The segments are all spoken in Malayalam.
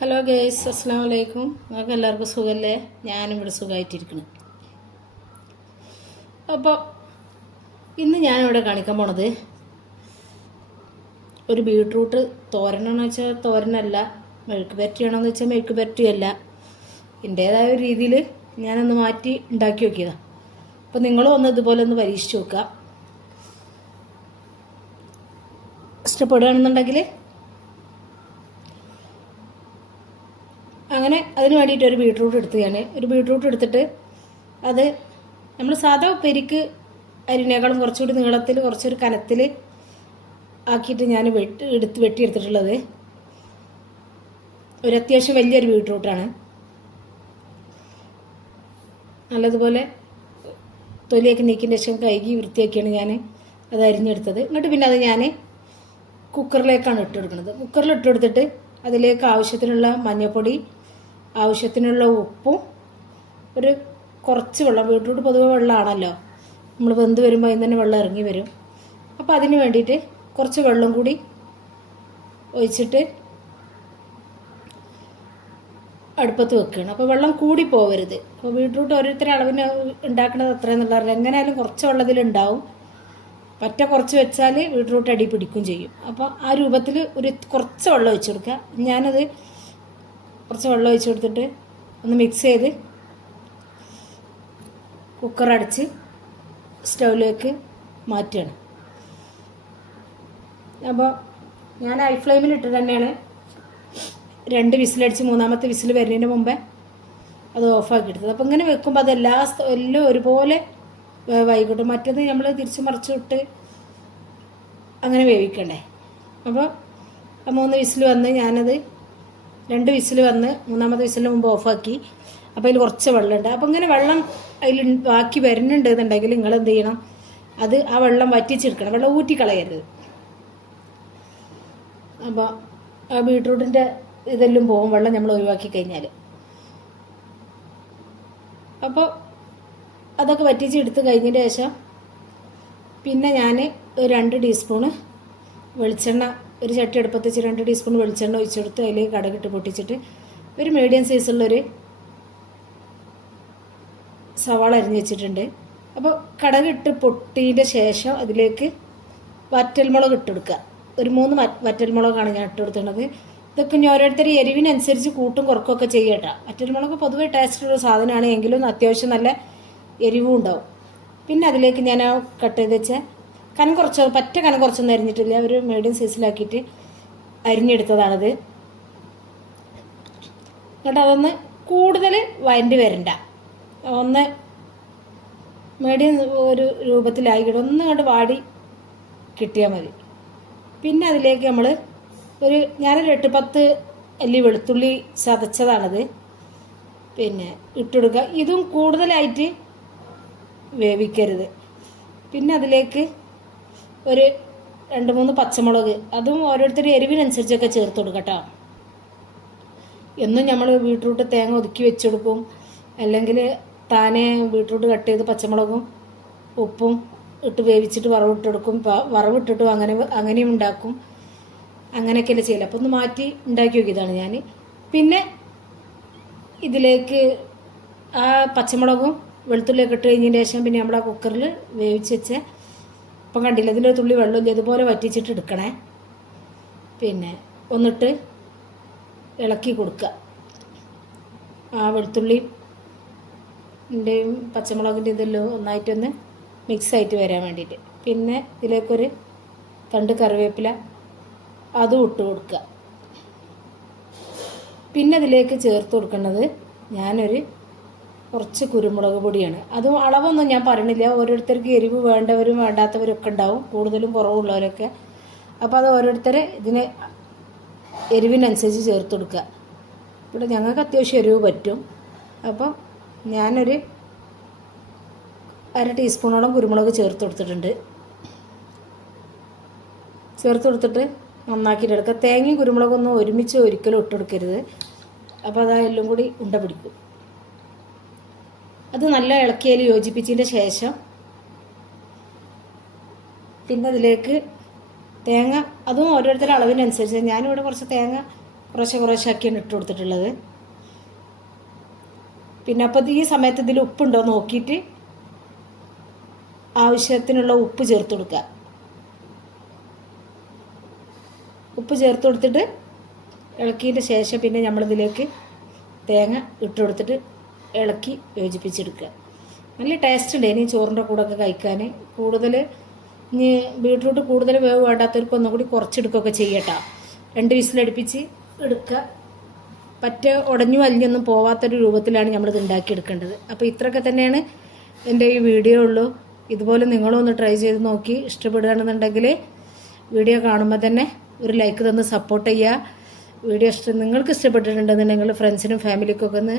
ഹലോ ഗേസ് അസ്സാം വലൈക്കും നിങ്ങൾക്ക് എല്ലാവർക്കും സുഖമല്ലേ ഞാനും ഇവിടെ സുഖമായിട്ടിരിക്കുന്നു അപ്പോൾ ഇന്ന് ഞാനിവിടെ കാണിക്കാൻ പോണത് ഒരു ബീട്രൂട്ട് തോരനാണെന്ന് വെച്ചാൽ തോരനല്ല മെഴുക്ക് പരറ്റിയാണെന്ന് വെച്ചാൽ മെഴുക്ക് പരറ്റിയല്ല എന്റേതായ ഒരു രീതിയിൽ ഞാനൊന്ന് മാറ്റി ഉണ്ടാക്കി നോക്കിയതാണ് അപ്പോൾ നിങ്ങളും ഒന്ന് ഇതുപോലെ ഒന്ന് പരീക്ഷിച്ച് നോക്കുക. ഇഷ്ടപ്പെടുകയാണെന്നുണ്ടെങ്കിൽ അങ്ങനെ അതിന് വേണ്ടിയിട്ട് ഒരു ബീട്രൂട്ട് എടുത്ത് ഞാൻ. ഒരു ബീട്രൂട്ട് എടുത്തിട്ട് അത് നമ്മൾ സാധാ ഉപ്പേരിക്ക് അരിനേക്കാളും കുറച്ചുകൂടി നീളത്തിൽ കുറച്ചൊരു കനത്തിൽ ആക്കിയിട്ട് ഞാൻ വെട്ടി എടുത്ത് വെട്ടിയെടുത്തിട്ടുള്ളത് ഒരു അത്യാവശ്യം വലിയൊരു ബീട്രൂട്ടാണ്. നല്ലതുപോലെ തൊലിയൊക്കെ നീക്കിന്റെ ശേഷം കഴുകി വൃത്തിയാക്കിയാണ് ഞാൻ അത് അരിഞ്ഞെടുത്തത്. എന്നിട്ട് പിന്നെ അത് ഞാൻ കുക്കറിലേക്കാണ് ഇട്ടെടുക്കുന്നത് കുക്കറിൽ ഇട്ടെടുത്തിട്ട് അതിലേക്ക് ആവശ്യത്തിനുള്ള മഞ്ഞൾപ്പൊടി ആവശ്യത്തിനുള്ള ഉപ്പും ഒരു കുറച്ച് വെള്ളം ബീട്രൂട്ട് പൊതുവെ വെള്ളമാണല്ലോ നമ്മൾ വെന്ത് വരുമ്പോൾ അതിന് തന്നെ വെള്ളം ഇറങ്ങി വരും. അപ്പോൾ അതിന് വേണ്ടിയിട്ട് കുറച്ച് വെള്ളം കൂടി ഒഴിച്ചിട്ട് അടുപ്പത്ത് വെക്കുകയാണ്. അപ്പോൾ വെള്ളം കൂടി പോവരുത്. അപ്പോൾ ബീട്രൂട്ട് ഓരോരുത്തരുടെ അളവിന് ഉണ്ടാക്കുന്നത് അത്ര അറിയില്ല എങ്ങനെയായാലും കുറച്ച് വെള്ളത്തിലുണ്ടാവും പറ്റ കുറച്ച് വെച്ചാൽ ബീട്രൂട്ട് അടി പിടിക്കും ചെയ്യും. അപ്പോൾ ആ രൂപത്തിൽ ഒരു കുറച്ച് വെള്ളം ഒഴിച്ചു കൊടുക്കുക. ഞാനത് കുറച്ച് വെള്ളം ഒഴിച്ച് കൊടുത്തിട്ട് ഒന്ന് മിക്സ് ചെയ്ത് കുക്കർ അടച്ച് സ്റ്റൗവിലേക്ക് മാറ്റുകയാണ്. അപ്പോൾ ഞാൻ ഹൈ ഫ്ലെയിമിൽ ഇട്ട് തന്നെയാണ്. രണ്ട് വിസിലടിച്ച് മൂന്നാമത്തെ വിസിൽ വരുന്നതിന് മുമ്പേ അത് ഓഫാക്കി എടുത്തത്. അപ്പോൾ ഇങ്ങനെ വെക്കുമ്പോൾ അതെല്ലാ എല്ലാം ഒരുപോലെ വൈകിട്ട്. മറ്റേത് നമ്മൾ തിരിച്ച് മറിച്ച് വിട്ട് അങ്ങനെ വേവിക്കണ്ടേ. അപ്പോൾ മൂന്ന് വിസിൽ വന്ന് ഞാനത് രണ്ട് വിസിൽ വന്ന് മൂന്നാമത്തെ വിസിലിന് മുമ്പ് ഓഫാക്കി. അപ്പോൾ അതിൽ കുറച്ച് വെള്ളമുണ്ട്. അപ്പോൾ ഇങ്ങനെ വെള്ളം അതിൽ ബാക്കി വരുന്നുണ്ട് എന്നുണ്ടെങ്കിൽ നിങ്ങൾ എന്ത് ചെയ്യണം? അത് ആ വെള്ളം വറ്റിച്ചെടുക്കണം. വെള്ളം ഊറ്റിക്കളയരുത് അപ്പോൾ ആ ബീട്രൂട്ടിന്റെ ഇതെല്ലാം പോകും. വെള്ളം നമ്മൾ ഒഴിവാക്കി കഴിഞ്ഞാൽ അപ്പോൾ അതൊക്കെ വറ്റിച്ച് എടുത്ത് കഴിഞ്ഞതിന് ശേഷം പിന്നെ ഞാൻ ഒരു രണ്ട് ടീസ്പൂണ് വെളിച്ചെണ്ണ ഒരു ചട്ടി അടുപ്പത്ത് വെച്ച് രണ്ട് ടീസ്പൂൺ വെളിച്ചെണ്ണ ഒഴിച്ചെടുത്ത് അതിലേക്ക് കടകിട്ട് പൊട്ടിച്ചിട്ട് ഒരു മീഡിയം സൈസുള്ളൊരു സവാള അരിഞ്ഞ് വെച്ചിട്ടുണ്ട്. അപ്പോൾ കടകിട്ട് പൊട്ടിയതിന്റെ ശേഷം അതിലേക്ക് വറ്റൽമുളക് ഇട്ടെടുക്കുക ഒരു മൂന്ന് വറ്റൽമുളകാണ് ഞാൻ ഇട്ട് കൊടുത്തിട്ടുള്ളത്. ഇതൊക്കെ ഞാൻ ഓരോരുത്തർ എരിവിനനുസരിച്ച് കൂട്ടും കുറക്കുകയൊക്കെ ചെയ്യട്ടെ വറ്റൽമുളക് പൊതുവെ ടേസ്റ്റുള്ള സാധനമാണ് എങ്കിലും അത്യാവശ്യം നല്ല എരിവും ഉണ്ടാവും. പിന്നെ അതിലേക്ക് ഞാൻ കട്ട് ചെയ്ത് വെച്ച കനം കുറച്ച് പറ്റ കനം കുറച്ചൊന്നും അരിഞ്ഞിട്ടില്ല. ഒരു മീഡിയം സൈസിലാക്കിയിട്ട് അരിഞ്ഞെടുത്തതാണത്. എന്നിട്ട് അതൊന്ന് കൂടുതൽ വരണ്ടി വരണ്ട. ഒന്ന് മീഡിയം ഒരു രൂപത്തിലായിക്കിട്ട് ഒന്ന് അങ്ങോട്ട് വാടി കിട്ടിയാൽ മതി. പിന്നെ അതിലേക്ക് നമ്മൾ ഒരു ഞാനൊരു എട്ട് പത്ത് അല്ലി വെളുത്തുള്ളി ചതച്ചതാണത്. പിന്നെ ഇട്ടുകൊടുക്കുക. ഇതും കൂടുതലായിട്ട് വേവിക്കരുത്. പിന്നെ അതിലേക്ക് ഒരു രണ്ട് മൂന്ന് പച്ചമുളക്. അതും ഓരോരുത്തർ എരിവിനനുസരിച്ചൊക്കെ ചേർത്ത് കൊടുക്കട്ടോ എന്നും നമ്മൾ ബീട്രൂട്ട് തേങ്ങ ഒതുക്കി വെച്ചെടുക്കും അല്ലെങ്കിൽ താനെ ബീട്രൂട്ട് കട്ട് ചെയ്ത് പച്ചമുളകും ഉപ്പും ഇട്ട് വേവിച്ചിട്ട് വറവിട്ടെടുക്കും വറവിട്ടിട്ടും അങ്ങനെ അങ്ങനെയും ഉണ്ടാക്കും. അങ്ങനെയൊക്കെയല്ലേ ചെയ്യില്ല അപ്പോൾ ഒന്ന് മാറ്റി ഉണ്ടാക്കി നോക്കിയതാണ് ഞാൻ പിന്നെ ഇതിലേക്ക് ആ പച്ചമുളകും വെളുത്തുള്ളിയൊക്കെ ഇട്ട് കഴിഞ്ഞതിന് ശേഷം പിന്നെ നമ്മൾ ആ കുക്കറിൽ വേവിച്ച് വെച്ച് ഇപ്പം കണ്ടില്ല ഇതിലൊരു തുള്ളി വെള്ളം ഇതുപോലെ വറ്റിച്ചിട്ട് എടുക്കണേ. പിന്നെ ഒന്നിട്ട് ഇളക്കി കൊടുക്കുക ആ വെളുത്തുള്ളിന്റെയും പച്ചമുളകിന്റെ ഇതെല്ലാം ഒന്നായിട്ടൊന്ന് മിക്സ് ആയിട്ട് വരാൻ വേണ്ടിയിട്ട്. പിന്നെ ഇതിലേക്കൊരു തണ്ട് കറിവേപ്പില അതും ഇട്ട് കൊടുക്കുക പിന്നെ അതിലേക്ക് ചേർത്ത് കൊടുക്കുന്നത് ഞാനൊരു കുറച്ച് കുരുമുളക് പൊടിയാണ്. അതും അളവൊന്നും ഞാൻ പറയണില്ല. ഓരോരുത്തർക്ക് എരിവ് വേണ്ടവരും വേണ്ടാത്തവരും ഒക്കെ ഉണ്ടാവും. കൂടുതലും കുറവുള്ളവരൊക്കെ. അപ്പോൾ അത് ഓരോരുത്തർ ഇതിന് എരിവിനനുസരിച്ച് ചേർത്ത് കൊടുക്കുക. ഇവിടെ ഞങ്ങൾക്ക് അത്യാവശ്യം എരിവ് പറ്റും. അപ്പം ഞാനൊരു അര ടീസ്പൂണോളം കുരുമുളക് ചേർത്ത് കൊടുത്തിട്ടുണ്ട്. ചേർത്ത് കൊടുത്തിട്ട് നന്നാക്കിയിട്ട് എടുക്കുക. തേങ്ങയും കുരുമുളകൊന്നും ഒരുമിച്ച് ഒരിക്കലും ഇട്ടെടുക്കരുത് അപ്പോൾ അത് എല്ലാം കൂടി ഉണ്ട പിടിക്കും. അത് നല്ല ഇളക്കിയിൽ യോജിപ്പിച്ചതിന്റെ ശേഷം പിന്നെ അതിലേക്ക് തേങ്ങ അതും ഓരോരുത്തരുടെ അളവിനനുസരിച്ച്. ഞാനിവിടെ കുറച്ച് തേങ്ങ കുറേശ്ശെ കുറേശ്ശാക്കിയാണ് ഇട്ട് കൊടുത്തിട്ടുള്ളത്. പിന്നെ അപ്പോൾ ഈ സമയത്ത് ഇതിൽ ഉപ്പുണ്ടോ നോക്കിയിട്ട് ആവശ്യത്തിനുള്ള ഉപ്പ് ചേർത്ത് കൊടുക്കുക ഉപ്പ് ചേർത്ത് കൊടുത്തിട്ട് ഇളക്കിയതിന്റെ ശേഷം പിന്നെ നമ്മളിതിലേക്ക് തേങ്ങ ഇട്ട് കൊടുത്തിട്ട് ഇളക്കി യോജിപ്പിച്ചെടുക്കുക. നല്ല ടേസ്റ്റ് ഉണ്ട്. ഇനി ചോറിന്റെ കൂടെ ഒക്കെ കഴിക്കാൻ കൂടുതൽ ഇനി ബീട്രൂട്ട് കൂടുതൽ വേവ് വേണ്ടാത്തവർക്ക് ഒന്നും കൂടി കുറച്ചെടുക്കുകയൊക്കെ ചെയ്യട്ടോ. രണ്ട് വിസിലടുപ്പിച്ച് എടുക്കുക. പറ്റ ഉടഞ്ഞു വലിഞ്ഞൊന്നും പോവാത്തൊരു രൂപത്തിലാണ് നമ്മളിത് ഉണ്ടാക്കിയെടുക്കേണ്ടത്. അപ്പോൾ ഇത്രയൊക്കെ തന്നെയാണ് എന്റെ ഈ വീഡിയോ ഉള്ളൂ. ഇതുപോലെ നിങ്ങളും ഒന്ന് ട്രൈ ചെയ്ത് നോക്കി ഇഷ്ടപ്പെടുകയാണെന്നുണ്ടെങ്കിൽ വീഡിയോ കാണുമ്പോൾ തന്നെ ഒരു ലൈക്ക് തന്ന് സപ്പോർട്ട് ചെയ്യുക. വീഡിയോ ഇഷ്ടം നിങ്ങൾക്ക് ഇഷ്ടപ്പെട്ടിട്ടുണ്ടെന്നുണ്ടെങ്കിൽ ഫ്രണ്ട്സിനും ഫാമിലിക്കൊക്കെ ഒന്ന്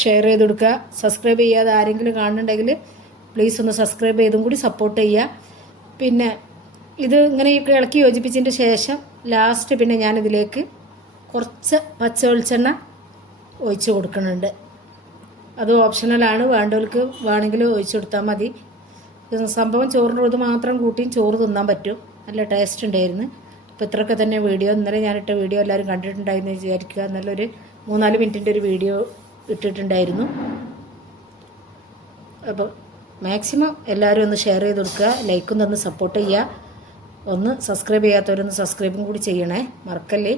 ഷെയർ ചെയ്ത് കൊടുക്കുക. സബ്സ്ക്രൈബ് ചെയ്യാതെ ആരെങ്കിലും കാണുന്നുണ്ടെങ്കിൽ പ്ലീസ് ഒന്ന് സബ്സ്ക്രൈബ് ചെയ്തും കൂടി സപ്പോർട്ട് ചെയ്യുക. പിന്നെ ഇത് ഇങ്ങനെ ഇളക്കി യോജിപ്പിച്ചതിന് ശേഷം ലാസ്റ്റ് പിന്നെ ഞാനിതിലേക്ക് കുറച്ച് പച്ച വെളിച്ചെണ്ണ ഒഴിച്ചു കൊടുക്കുന്നുണ്ട്. അത് ഓപ്ഷണലാണ് വേണ്ടവർക്ക് വേണമെങ്കിൽ ഒഴിച്ചു കൊടുത്താൽ മതി. സംഭവം ചോറിന്റെ ഇത് മാത്രം കൂട്ടിയും ചോറ് തിന്നാൻ പറ്റും. നല്ല ടേസ്റ്റ് ഉണ്ടായിരുന്നു. അപ്പോൾ ഇത്രയൊക്കെ തന്നെ വീഡിയോ ഇന്നലെ ഞാനിട്ട വീഡിയോ എല്ലാവരും കണ്ടിട്ടുണ്ടായിരുന്നു വിചാരിക്കുക. നല്ലൊരു മൂന്നാൽ മിനിറ്റിന്റെ ഒരു വീഡിയോ ഇട്ടിട്ടുണ്ടായിരുന്നു. അപ്പോൾ മാക്സിമം എല്ലാവരും ഒന്ന് ഷെയർ ചെയ്ത് കൊടുക്കുക ലൈക്കും തന്ന് സപ്പോർട്ട് ചെയ്യുക. ഒന്ന് സബ്സ്ക്രൈബ് ചെയ്യാത്തവരൊന്ന് സബ്സ്ക്രൈബും കൂടി ചെയ്യണേ. മറക്കല്ലേ?